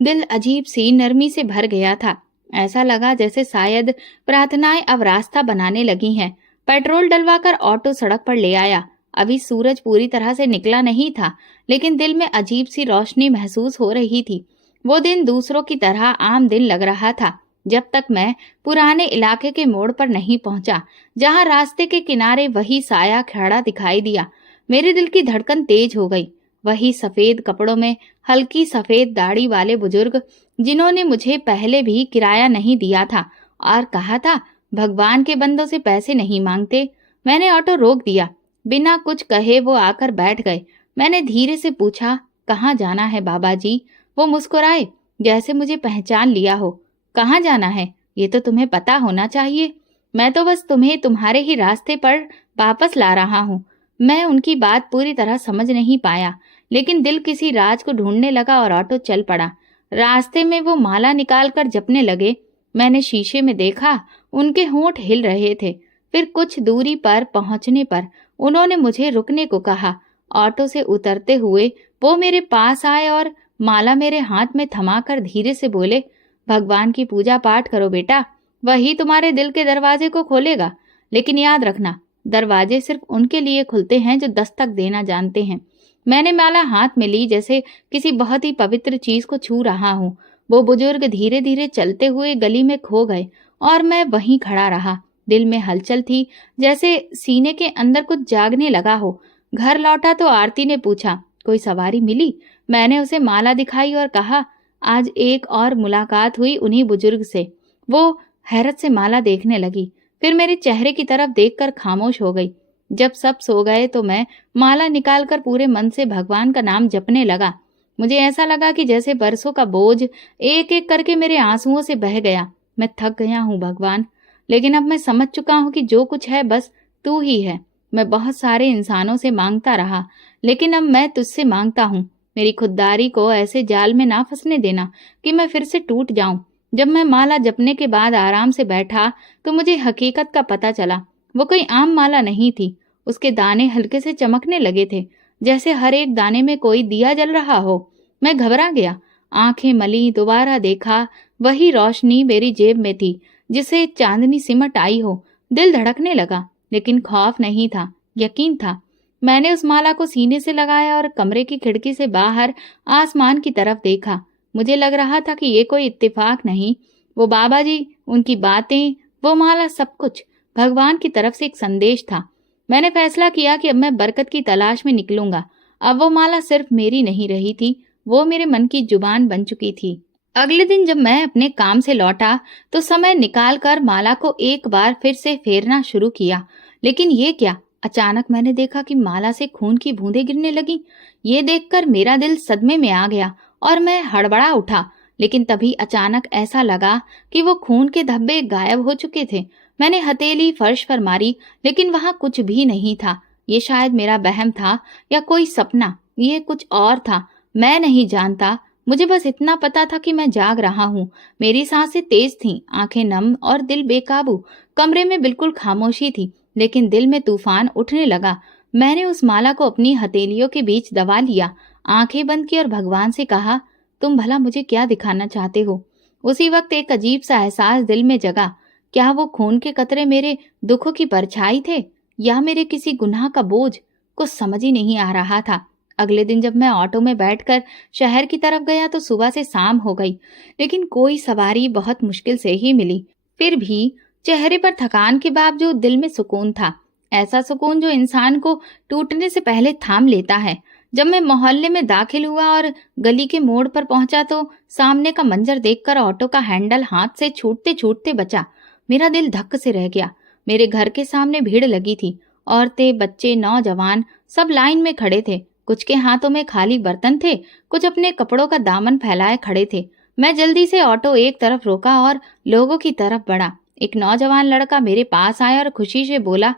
दिल अजीब सी नरमी से भर गया था। ऐसा लगा जैसे शायद प्रार्थनाएं अब रास्ता बनाने लगी हैं। पेट्रोल डलवाकर ऑटो सड़क पर ले आया। अभी सूरज पूरी तरह से निकला नहीं था, लेकिन दिल में अजीब सी रोशनी महसूस हो रही थी। वो दिन दूसरों की तरह आम दिन लग रहा था, जब तक मैं पुराने इलाके के मोड़ पर नहीं पहुंचा, जहां रास्ते के किनारे वही साया खड़ा दिखाई दिया। मेरे दिल की धड़कन तेज हो गई। वही सफेद कपड़ों में हल्की सफेद दाढ़ी वाले बुजुर्ग, जिन्होंने मुझे पहले भी किराया नहीं दिया था और कहा था, भगवान के बंदों से पैसे नहीं मांगते। मैंने ऑटो रोक दिया। बिना कुछ कहे वो आकर बैठ गए। मैंने धीरे से पूछा, कहाँ जाना है बाबा जी? वो मुस्कुराए, जैसे मुझे पहचान लिया हो। कहाँ जाना है, ये तो तुम्हें पता होना चाहिए। मैं तो बस तुम्हें तुम्हारे ही रास्ते पर वापस ला रहा हूँ। मैं उनकी बात पूरी तरह समझ नहीं पाया, लेकिन दिल किसी राज को ढूंढने लगा और ऑटो चल पड़ा। रास्ते में वो माला निकाल कर जपने लगे। मैंने शीशे में देखा, उनके होंठ हिल रहे थे। फिर कुछ दूरी पर पहुंचने पर उन्होंने मुझे रुकने को कहा। ऑटो से उतरते हुए वो मेरे पास आए और माला मेरे हाथ में थमाकर धीरे से बोले, भगवान की पूजा पाठ करो बेटा, वही तुम्हारे दिल के दरवाजे को खोलेगा। लेकिन याद रखना, दरवाजे सिर्फ उनके लिए खुलते हैं जो दस्तक देना जानते हैं। मैंने माला हाथ में ली, जैसे किसी बहुत ही पवित्र चीज को छू रहा हूँ। वो बुजुर्ग धीरे धीरे चलते हुए गली में खो गए और मैं वहीं खड़ा रहा। दिल में हलचल थी, जैसे सीने के अंदर कुछ जागने लगा हो। घर लौटा तो आरती ने पूछा, कोई सवारी मिली? मैंने उसे माला दिखाई और कहा, आज एक और मुलाकात हुई उन्हीं बुजुर्ग से। वो हैरत से माला देखने लगी, फिर मेरे चेहरे की तरफ देखकर खामोश हो गई। जब सब सो गए तो मैं माला निकालकर पूरे मन से भगवान का नाम जपने लगा। मुझे ऐसा लगा कि जैसे बरसों का बोझ एक एक करके मेरे आंसुओं से बह गया। मैं थक गया हूँ भगवान, लेकिन अब मैं समझ चुका हूँ कि जो कुछ है बस तू ही है। मैं बहुत सारे इंसानों से मांगता रहा, लेकिन अब मैं तुझसे मांगता हूँ, मेरी खुददारी को ऐसे जाल में ना फंसने देना कि मैं फिर से टूट जाऊं। जब मैं माला जपने के बाद आराम से बैठा तो मुझे हकीकत का पता चला। वो कोई आम माला नहीं थी। उसके दाने हल्के से चमकने लगे थे, जैसे हर एक दाने में कोई दिया जल रहा हो। मैं घबरा गया, आंखें मली, दोबारा देखा, वही रोशनी मेरी जेब में थी जिसे चांदनी सिमट आई हो। दिल धड़कने लगा, लेकिन खौफ नहीं था, यकीन था। मैंने उस माला को सीने से लगाया और कमरे की खिड़की से बाहर आसमान की तरफ देखा। मुझे लग रहा था कि ये कोई इत्तेफाक नहीं, वो बाबा जी, उनकी बातें, वो माला, सब कुछ भगवान की तरफ से एक संदेश था। मैंने फैसला किया कि अब मैं बरकत की तलाश में निकलूंगा। अब वो माला सिर्फ मेरी नहीं रही थी, वो मेरे मन की जुबान बन चुकी थी। अगले दिन जब मैं अपने काम से लौटा तो समय निकालकर माला को एक बार फिर से फेरना शुरू किया। लेकिन ये क्या, अचानक मैंने देखा कि माला से खून की बूंदें गिरने लगी। ये देखकर मेरा दिल सदमे में आ गया और मैं हड़बड़ा उठा। लेकिन तभी अचानक ऐसा लगा कि वो खून के धब्बे गायब हो चुके थे। मैंने हथेली फर्श पर मारी, लेकिन वहां कुछ भी नहीं था। ये शायद मेरा वहम था या कोई सपना, ये कुछ और था, मैं नहीं जानता। मुझे बस इतना पता था कि मैं जाग रहा हूँ। मेरी सांसें तेज थीं, आंखें नम और दिल बेकाबू। कमरे में बिल्कुल खामोशी थी, लेकिन दिल में तूफान उठने लगा। मैंने उस माला को अपनी हथेलियों के बीच दबा लिया, आंखें बंद की और भगवान से कहा, तुम भला मुझे क्या दिखाना चाहते हो? उसी वक्त एक अजीब सा एहसास दिल में जगा। क्या वो खून के कतरे मेरे दुखों की परछाई थे या मेरे किसी गुनाह का बोझ? कुछ समझ ही नहीं आ रहा था। अगले दिन जब मैं ऑटो में बैठकर शहर की तरफ गया तो सुबह से शाम हो गई, लेकिन कोई सवारी बहुत मुश्किल से ही मिली। फिर भी चेहरे पर थकान के बावजूद दिल में सुकून था, ऐसा सुकून जो इंसान को टूटने से पहले थाम लेता है। जब मैं मोहल्ले में दाखिल हुआ और गली के मोड़ पर पहुंचा तो सामने का मंजर देखकर ऑटो का हैंडल हाथ से छूटते छूटते बचा। मेरा दिल धक्क से रह गया। मेरे घर के सामने भीड़ लगी थी, औरतें, बच्चे, नौजवान सब लाइन में खड़े थे। कुछ के हाथों में खाली बर्तन थे, कुछ अपने कपड़ों का दामन फैलाए खड़े थे। मैं जल्दी से ऑटो एक तरफ रोका और लोगों की तरफ बढ़ा। एक नौजवान लड़का मेरे पास आया और खुशी से बोला,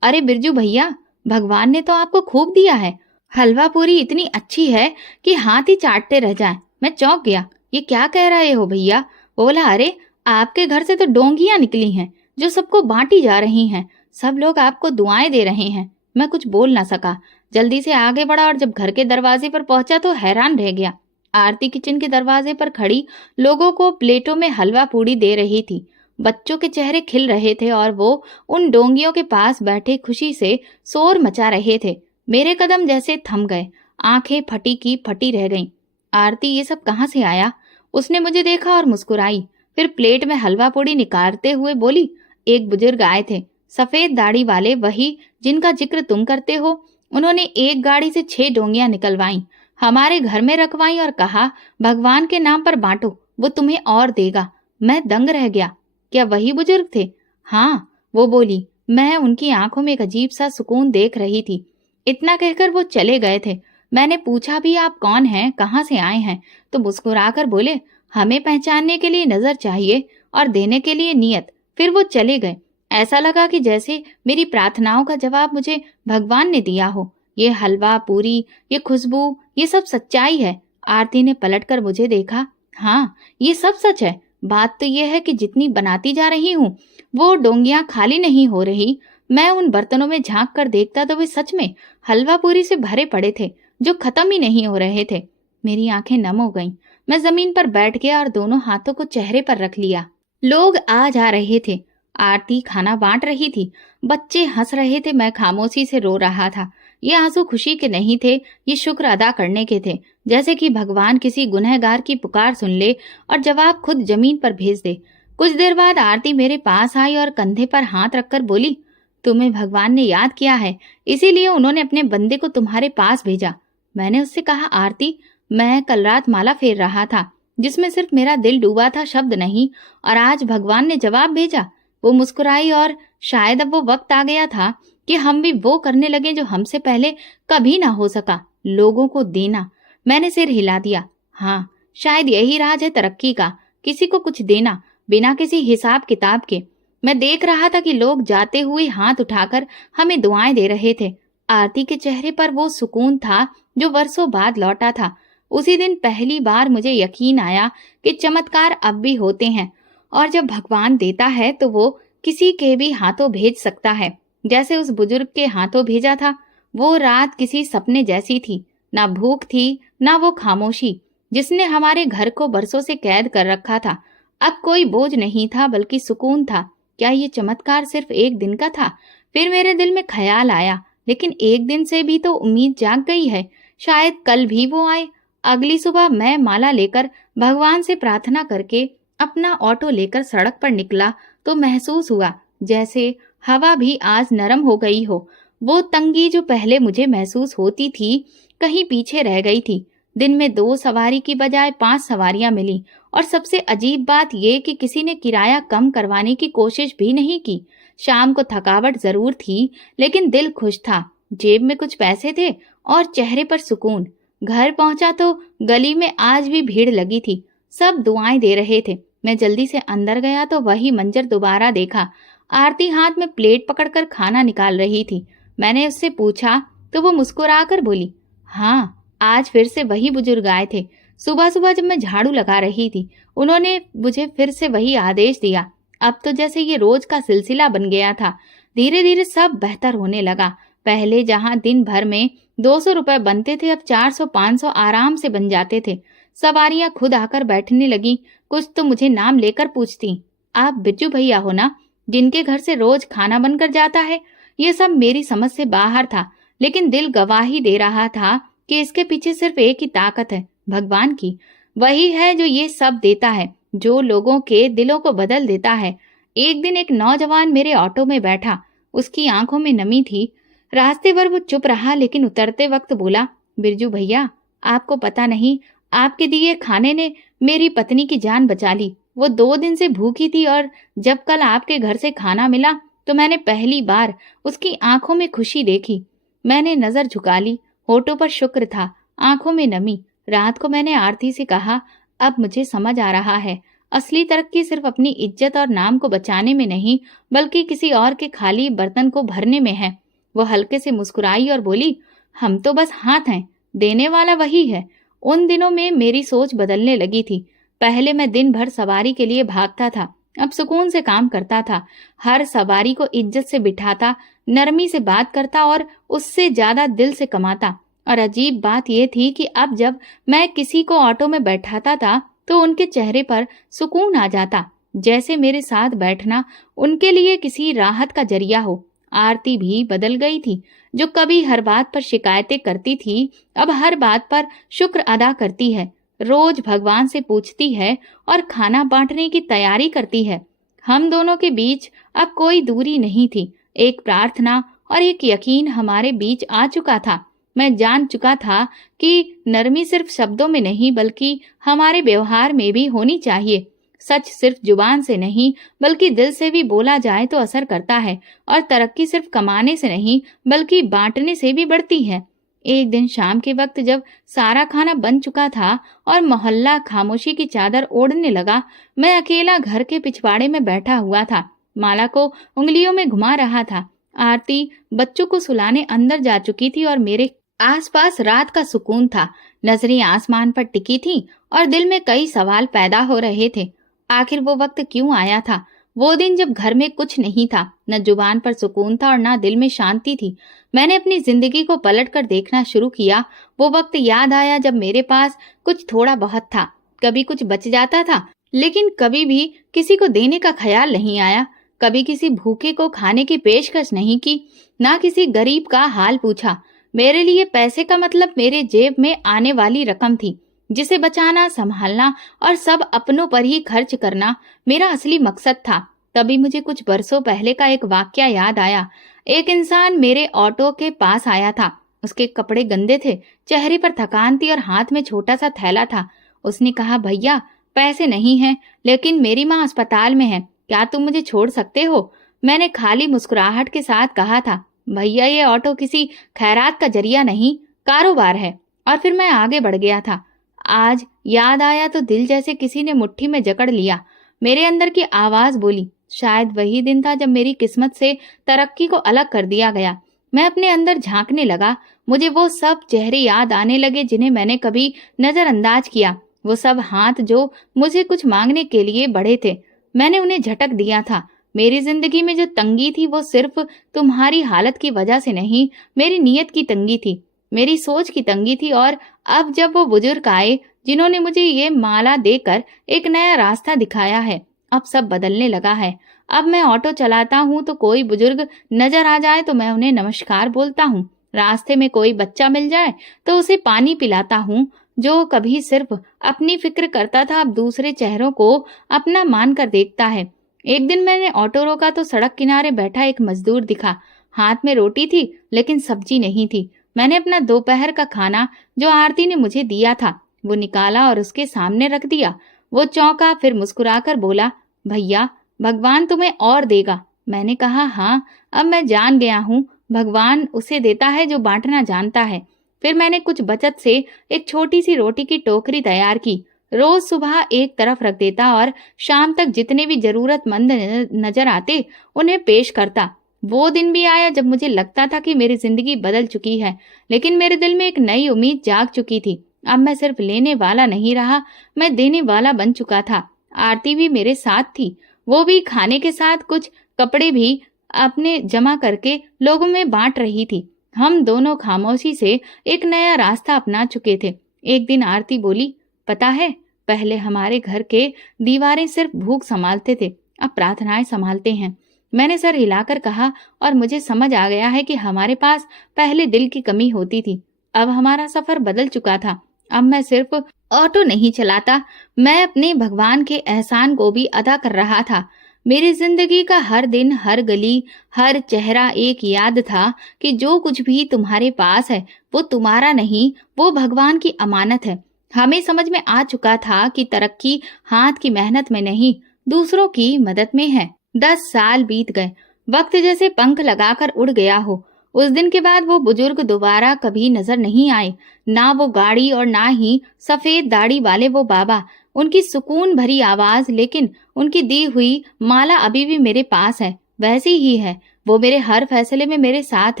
अरे बिरजू भैया, भगवान ने तो आपको खूब दिया है। हलवा पूरी इतनी अच्छी है कि हाथ ही चाटते रह जाएं। मैं चौंक गया, ये क्या कह रहे हो भैया? बोला, अरे आपके घर से तो डोंगियां निकली हैं जो सबको बांटी जा रही हैं। सब लोग आपको दुआएं दे रहे हैं। मैं कुछ बोल ना सका, जल्दी से आगे बढ़ा और जब घर के दरवाजे पर पहुंचा तो हैरान रह गया। आरती किचन के दरवाजे पर खड़ी लोगों को प्लेटों में हलवा पूड़ी दे रही थी। बच्चों के चेहरे खिल रहे थे और वो उन डोंगियों के पास बैठे खुशी से शोर मचा रहे थे। मेरे कदम जैसे थम गए, आंखें फटी की फटी रह गईं। आरती, ये सब कहाँ से आया? उसने मुझे देखा और मुस्कुराई, फिर प्लेट में हलवा पूड़ी निकालते हुए बोली, एक बुजुर्ग आए थे, सफेद दाढ़ी वाले, वही जिनका जिक्र तुम करते हो। उन्होंने एक गाड़ी से 6 डोंगियां निकलवाई, हमारे घर में रखवाई और कहा, भगवान के नाम पर बांटो, वो तुम्हें और देगा। मैं दंग रह गया। क्या वही बुजुर्ग थे? हाँ, वो बोली। मैं उनकी आंखों में एक अजीब सा सुकून देख रही थी। इतना कहकर वो चले गए थे। मैंने पूछा भी आप कौन हैं, कहाँ से आए हैं, तो मुस्कुराकर बोले हमें पहचानने के लिए नजर चाहिए और देने के लिए नियत। फिर वो चले गए। ऐसा लगा कि जैसे मेरी प्रार्थनाओं का जवाब मुझे भगवान ने दिया हो। ये हलवा पूरी, ये खुशबू, ये सब सच्चाई है। आरती ने पलटकर मुझे देखा। हाँ, ये सब सच है। बात तो ये है कि जितनी बनाती जा रही हूँ वो डोंगियां खाली नहीं हो रही। मैं उन बर्तनों में झांक कर देखता तो वे सच में हलवा पूरी से भरे पड़े थे, जो खत्म ही नहीं हो रहे थे। मेरी आंखें नम हो गईं। मैं जमीन पर बैठ गया और दोनों हाथों को चेहरे पर रख लिया। लोग आ जा रहे थे। आरती खाना बांट रही थी। बच्चे हंस रहे थे। मैं खामोशी से रो रहा था। ये आंसू खुशी के नहीं थे, ये शुक्र अदा करने के थे। जैसे कि भगवान किसी गुनहगार की पुकार सुन ले और जवाब खुद जमीन पर भेज दे। कुछ देर बाद आरती मेरे पास आई और कंधे पर हाथ रखकर बोली, तुम्हें भगवान ने याद किया है, इसीलिए उन्होंने अपने बंदे को तुम्हारे पास भेजा। मैंने उससे कहा, आरती, मैं कल रात माला फेर रहा था जिसमें सिर्फ मेरा दिल डूबा था, शब्द नहीं, और आज भगवान ने जवाब भेजा। वो मुस्कुराई और शायद अब वो वक्त आ गया था कि हम भी वो करने लगे जो हमसे पहले कभी ना हो सका, लोगों को देना। मैंने सिर हिला दिया। हाँ, शायद यही राज है तरक्की का, किसी को कुछ देना बिना किसी हिसाब किताब के। मैं देख रहा था कि लोग जाते हुए हाथ उठाकर हमें दुआएं दे रहे थे। आरती के चेहरे पर वो सुकून था जो वर्षों बाद लौटा था। उसी दिन पहली बार मुझे यकीन आया कि चमत्कार अब भी होते हैं, और जब भगवान देता है तो वो किसी के भी हाथों भेज सकता है, जैसे उस बुजुर्ग के हाथों भेजा था। वो रात किसी सपने जैसी थी। ना भूख थी, ना वो खामोशी जिसने हमारे घर को बरसों से कैद कर रखा था। अब कोई बोझ नहीं था, बल्कि सुकून था। क्या ये चमत्कार सिर्फ एक दिन का था? फिर मेरे दिल में ख्याल आया, लेकिन एक दिन से भी तो उम्मीद जाग गई है, शायद कल भी वो आए। अगली सुबह मैं माला लेकर भगवान से प्रार्थना करके अपना ऑटो लेकर सड़क पर निकला तो महसूस हुआ जैसे हवा भी आज नरम हो गई हो। वो तंगी जो पहले मुझे महसूस होती थी, कहीं पीछे रह गई थी। दिन में 2 सवारी की बजाय 5 सवारियां मिली, और सबसे अजीब बात ये कि किसी ने किराया कम करवाने की कोशिश भी नहीं की। शाम को थकावट जरूर थी, लेकिन दिल खुश था। जेब में कुछ पैसे थे और चेहरे पर सुकून। घर पहुंचा तो गली में आज भी भीड़ लगी थी, सब दुआएं दे रहे थे। मैं जल्दी से अंदर गया तो वही मंजर दोबारा देखा। आरती हाथ में प्लेट पकड़कर खाना निकाल रही थी। मैंने उससे पूछा तो वो मुस्कुराकर बोली, हाँ, आज फिर से वही बुजुर्ग आए थे। सुबह सुबह जब मैं झाड़ू लगा रही थी, उन्होंने मुझे फिर से वही आदेश दिया। अब तो जैसे ये रोज का सिलसिला बन गया था। धीरे धीरे सब बेहतर होने लगा। पहले जहां दिन भर में 200 रुपए बनते थे, अब 400-500 आराम से बन जाते थे। सवारियां खुद आकर बैठने लगी। कुछ तो मुझे नाम लेकर पूछती, आप बिरजू भैया हो ना, जिनके घर से रोज खाना बनकर जाता है? ये सब मेरी समझ से बाहर था, लेकिन दिल गवाही दे रहा था कि इसके पीछे सिर्फ एक ही ताकत है, भगवान की। वही है जो ये सब देता है, जो लोगों के दिलों को बदल देता है। एक दिन एक नौजवान मेरे ऑटो में बैठा। उसकी आंखों में नमी थी। रास्ते भर वो चुप रहा, लेकिन उतरते वक्त बोला, बिरजू भैया, आपको पता नहीं, आपके दिए खाने ने मेरी पत्नी की जान बचा ली। वो 2 दिन से भूखी थी, और जब कल आपके घर से खाना मिला तो मैंने पहली बार उसकी आंखों में खुशी देखी। मैंने नजर झुका ली। होठों पर शुक्र था, आंखों में नमी। रात को मैंने आरती से कहा, अब मुझे समझ आ रहा है, असली तरक्की सिर्फ अपनी इज्जत और नाम को बचाने में नहीं, बल्कि किसी और के खाली बर्तन को भरने में है। वो हल्के से मुस्कुराई और बोली, हम तो बस हाथ हैं, देने वाला वही है। उन दिनों में मेरी सोच बदलने लगी थी। पहले मैं दिन भर सवारी के लिए भागता था, अब सुकून से काम करता था। हर सवारी को इज्जत से बिठाता, नरमी से बात करता और उससे ज्यादा दिल से कमाता। और अजीब बात यह थी कि अब जब मैं किसी को ऑटो में बैठाता था तो उनके चेहरे पर सुकून आ जाता, जैसे मेरे साथ बैठना उनके लिए किसी राहत का जरिया हो। आरती भी बदल गई थी। जो कभी हर बात पर शिकायतें करती थी, अब हर बात पर शुक्र अदा करती है। रोज भगवान से पूछती है और खाना बांटने की तैयारी करती है। हम दोनों के बीच अब कोई दूरी नहीं थी। एक प्रार्थना और एक यकीन हमारे बीच आ चुका था। मैं जान चुका था कि नरमी सिर्फ शब्दों में नहीं, बल्कि हमारे व्यवहार में भी होनी चाहिए। सच सिर्फ जुबान से नहीं, बल्कि दिल से भी बोला जाए तो असर करता है। और तरक्की सिर्फ कमाने से नहीं, बल्कि बांटने से भी बढ़ती है। एक दिन शाम के वक्त जब सारा खाना बन चुका था और मोहल्ला खामोशी की चादर ओढ़ने लगा, मैं अकेला घर के पिछवाड़े में बैठा हुआ था। माला को उंगलियों में घुमा रहा था। आरती बच्चों को सुलाने अंदर जा चुकी थी और मेरे आसपास रात का सुकून था। नजरें आसमान पर टिकी थीं और दिल में कई सवाल पैदा हो रहे थे। आखिर वो वक्त क्यों आया था? वो दिन जब घर में कुछ नहीं था, न जुबान पर सुकून था और न दिल में शांति थी। मैंने अपनी जिंदगी को पलट कर देखना शुरू किया। वो वक्त याद आया जब मेरे पास कुछ थोड़ा बहुत था। कभी कुछ बच जाता था, लेकिन कभी भी किसी को देने का ख्याल नहीं आया। कभी किसी भूखे को खाने की पेशकश नहीं की, ना किसी गरीब का हाल पूछा। मेरे लिए पैसे का मतलब मेरे जेब में आने वाली रकम थी, जिसे बचाना, संभालना और सब अपनों पर ही खर्च करना मेरा असली मकसद था। तभी मुझे कुछ बरसों पहले का एक वाकया याद आया। एक इंसान मेरे ऑटो के पास आया था। उसके कपड़े गंदे थे, चेहरे पर थकान थी और हाथ में छोटा सा थैला था। उसने कहा, भैया पैसे नहीं हैं, लेकिन मेरी माँ अस्पताल में है, क्या तुम मुझे छोड़ सकते हो? मैंने खाली मुस्कुराहट के साथ कहा था, भैया ये ऑटो किसी खैरात का जरिया नहीं, कारोबार है। और फिर मैं आगे बढ़ गया था। आज याद आया तो दिल जैसे किसी ने मुट्ठी में जकड़ लिया। मेरे अंदर की आवाज बोली, शायद वही दिन था जब मेरी किस्मत से तरक्की को अलग कर दिया गया। मैं अपने अंदर झांकने लगा। मुझे वो सब चेहरे याद आने लगे जिन्हें मैंने कभी नजरअंदाज किया। वो सब हाथ जो मुझे कुछ मांगने के लिए बढ़े थे, मैंने उन्हें झटक दिया था। मेरी जिंदगी में जो तंगी थी वो सिर्फ तुम्हारी हालत की वजह से नहीं, मेरी नीयत की तंगी थी, मेरी सोच की तंगी थी। और अब जब वो बुजुर्ग आए जिन्होंने मुझे ये माला देकर एक नया रास्ता दिखाया है, अब सब बदलने लगा है। अब मैं ऑटो चलाता हूँ तो कोई बुजुर्ग नजर आ जाए तो मैं उन्हें नमस्कार बोलता हूँ। रास्ते में कोई बच्चा मिल जाए तो उसे पानी पिलाता हूँ। जो कभी सिर्फ अपनी फिक्र करता था, अब दूसरे चेहरों को अपना मानकर देखता है। एक दिन मैंने ऑटो रोका तो सड़क किनारे बैठा एक मजदूर दिखा। हाथ में रोटी थी, लेकिन सब्जी नहीं थी। मैंने अपना दोपहर का खाना जो आरती ने मुझे दिया था वो निकाला और उसके सामने रख दिया। वो चौंका, फिर मुस्कुराकर बोला, भैया भगवान तुम्हें और देगा। मैंने कहा, हाँ, अब मैं जान गया हूँ, भगवान उसे देता है जो बांटना जानता है। फिर मैंने कुछ बचत से एक छोटी सी रोटी की टोकरी तैयार की। रोज सुबह एक तरफ रख देता और शाम तक जितने भी जरूरतमंद नजर आते उन्हें पेश करता। वो दिन भी आया जब मुझे लगता था कि मेरी जिंदगी बदल चुकी है, लेकिन मेरे दिल में एक नई उम्मीद जाग चुकी थी। अब मैं सिर्फ लेने वाला नहीं रहा, मैं देने वाला बन चुका था। आरती भी मेरे साथ थी। वो भी खाने के साथ कुछ कपड़े भी अपने जमा करके लोगों में बांट रही थी। हम दोनों खामोशी से एक नया रास्ता अपना चुके थे। एक दिन आरती बोली, पता है, पहले हमारे घर के दीवारें सिर्फ भूख संभालते थे, अब प्रार्थनाएं संभालते हैं। मैंने सर हिलाकर कहा, और मुझे समझ आ गया है कि हमारे पास पहले दिल की कमी होती थी। अब हमारा सफर बदल चुका था। अब मैं सिर्फ ऑटो नहीं चलाता, मैं अपने भगवान के एहसान को भी अदा कर रहा था। मेरी जिंदगी का हर दिन, हर गली, हर चेहरा एक याद था कि जो कुछ भी तुम्हारे पास है वो तुम्हारा नहीं, वो भगवान की अमानत है। हमें समझ में आ चुका था कि तरक्की हाथ की मेहनत में नहीं, दूसरों की मदद में है। 10 साल बीत गए, वक्त जैसे पंख लगाकर उड़ गया हो। उस दिन के बाद वो बुजुर्ग दोबारा कभी नजर नहीं आए, ना वो गाड़ी और ना ही सफेद दाढ़ी वाले वो बाबा। उनकी सुकून भरी आवाज, लेकिन उनकी दी हुई माला अभी भी मेरे पास है, वैसी ही है। वो मेरे हर फैसले में मेरे साथ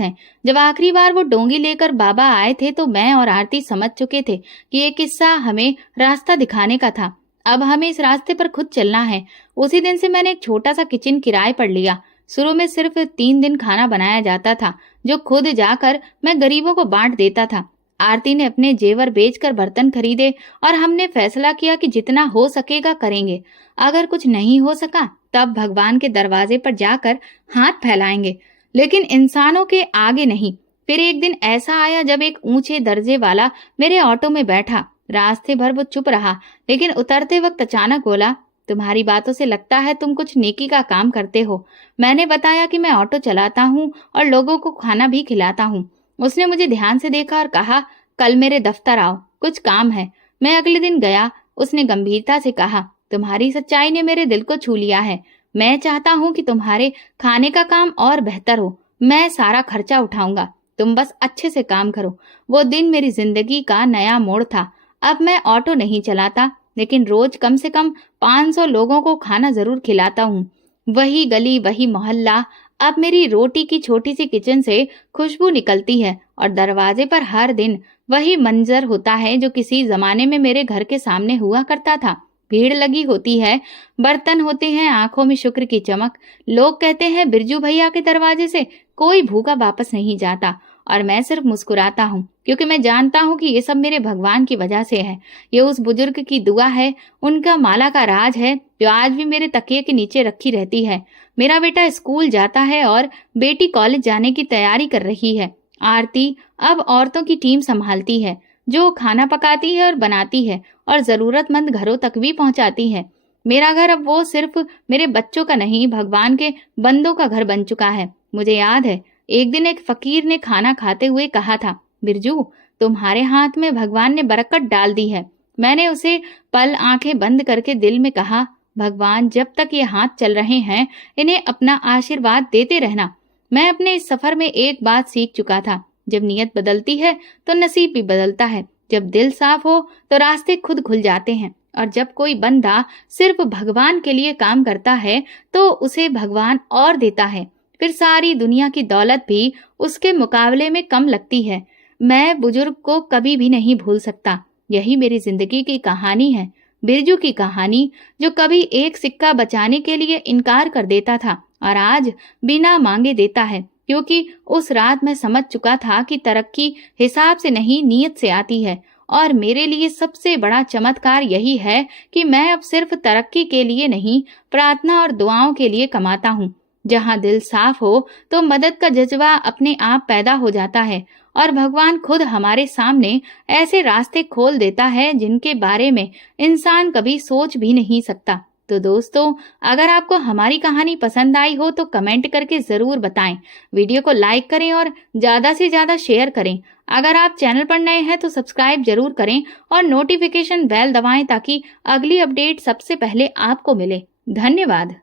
हैं। जब आखिरी बार वो डोंगी लेकर बाबा आए थे तो मैं और आरती समझ चुके थे कि ये किस्सा हमें रास्ता दिखाने का था। अब हमें इस रास्ते पर खुद चलना है। उसी दिन से मैंने एक छोटा सा किचन किराए पर लिया। शुरू में सिर्फ 3 दिन खाना बनाया जाता था, जो खुद जाकर मैं गरीबों को बांट देता था। आरती ने अपने जेवर बेचकर बर्तन खरीदे और हमने फैसला किया कि जितना हो सकेगा करेंगे। अगर कुछ नहीं हो सका तब भगवान के दरवाजे पर जाकर हाथ फैलाएंगे, लेकिन इंसानों के आगे नहीं। फिर एक दिन ऐसा आया जब एक ऊंचे दर्जे वाला मेरे ऑटो में बैठा। रास्ते भर वो चुप रहा, लेकिन उतरते वक्त अचानक बोला, तुम्हारी बातों से लगता है तुम कुछ नेकी का काम करते हो। मैंने बताया कि मैं ऑटो चलाता हूँ और लोगों को खाना भी खिलाता हूँ। उसने मुझे ध्यान से देखा और कहा, कल मेरे दफ्तर आओ, कुछ काम है। मैं अगले दिन गया। उसने गंभीरता से कहा, तुम्हारी सच्चाई ने मेरे दिल को छू लिया है। मैं चाहता हूँ कि तुम्हारे खाने का काम और बेहतर हो। मैं सारा खर्चा उठाऊंगा। तुम बस अच्छे से काम करो। वो दिन मेरी जिंदगी का नया मोड़ था। अब मैं ऑटो नहीं चलाता, लेकिन रोज कम से कम 500 लोगों को खाना जरूर खिलाता हूँ। वही गली, वही मोहल्ला। अब मेरी रोटी की छोटी सी किचन से खुशबू निकलती है और दरवाजे पर हर दिन वही मंजर होता है जो किसी जमाने में मेरे घर के सामने हुआ करता था। भीड़ लगी होती है, बर्तन होते हैं, आंखों में शुक्र की चमक। लोग कहते हैं बिरजू भैया के दरवाजे से कोई भूखा वापस नहीं जाता, और मैं सिर्फ मुस्कुराता हूँ, क्योंकि मैं जानता हूँ कि ये सब मेरे भगवान की वजह से है। ये उस बुजुर्ग की दुआ है, उनका माला का राज है जो आज भी मेरे तकिए के नीचे रखी रहती है। मेरा बेटा स्कूल जाता है और बेटी कॉलेज जाने की तैयारी कर रही है। आरती अब औरतों की टीम संभालती है, जो खाना पकाती है और बनाती है और जरूरतमंद घरों तक भी पहुंचाती है। मेरा घर अब वो सिर्फ मेरे बच्चों का नहीं, भगवान के बंदों का घर बन चुका है। मुझे याद है, एक दिन एक फकीर ने खाना खाते हुए कहा था, बिरजू, तुम्हारे हाथ में भगवान ने बरकत डाल दी है। मैंने उसे पल आंखें बंद करके दिल में कहा, भगवान, जब तक ये हाथ चल रहे हैं इन्हें अपना आशीर्वाद देते रहना। मैं अपने इस सफर में एक बात सीख चुका था, जब नीयत बदलती है तो नसीब भी बदलता है। जब दिल साफ हो तो रास्ते खुद खुल जाते हैं, और जब कोई बंदा सिर्फ भगवान के लिए काम करता है तो उसे भगवान और देता है। फिर सारी दुनिया की दौलत भी उसके मुकाबले में कम लगती है। मैं बुजुर्ग को कभी भी नहीं भूल सकता। यही मेरी जिंदगी की कहानी है, बिरजू की कहानी, जो कभी एक सिक्का बचाने के लिए इनकार कर देता था और आज बिना मांगे देता है, क्योंकि उस रात मैं समझ चुका था कि तरक्की हिसाब से नहीं, नीयत से आती है। और मेरे लिए सबसे बड़ा चमत्कार यही है कि मैं अब सिर्फ तरक्की के लिए नहीं, प्रार्थना और दुआओं के लिए कमाता हूँ। जहाँ दिल साफ हो तो मदद का जज्बा अपने आप पैदा हो जाता है, और भगवान खुद हमारे सामने ऐसे रास्ते खोल देता है जिनके बारे में इंसान कभी सोच भी नहीं सकता। तो दोस्तों, अगर आपको हमारी कहानी पसंद आई हो तो कमेंट करके जरूर बताएं। वीडियो को लाइक करें और ज्यादा से ज्यादा शेयर करें। अगर आप चैनल पर नए हैं तो सब्सक्राइब जरूर करें और नोटिफिकेशन बेल दबाएं ताकि अगली अपडेट सबसे पहले आपको मिले। धन्यवाद।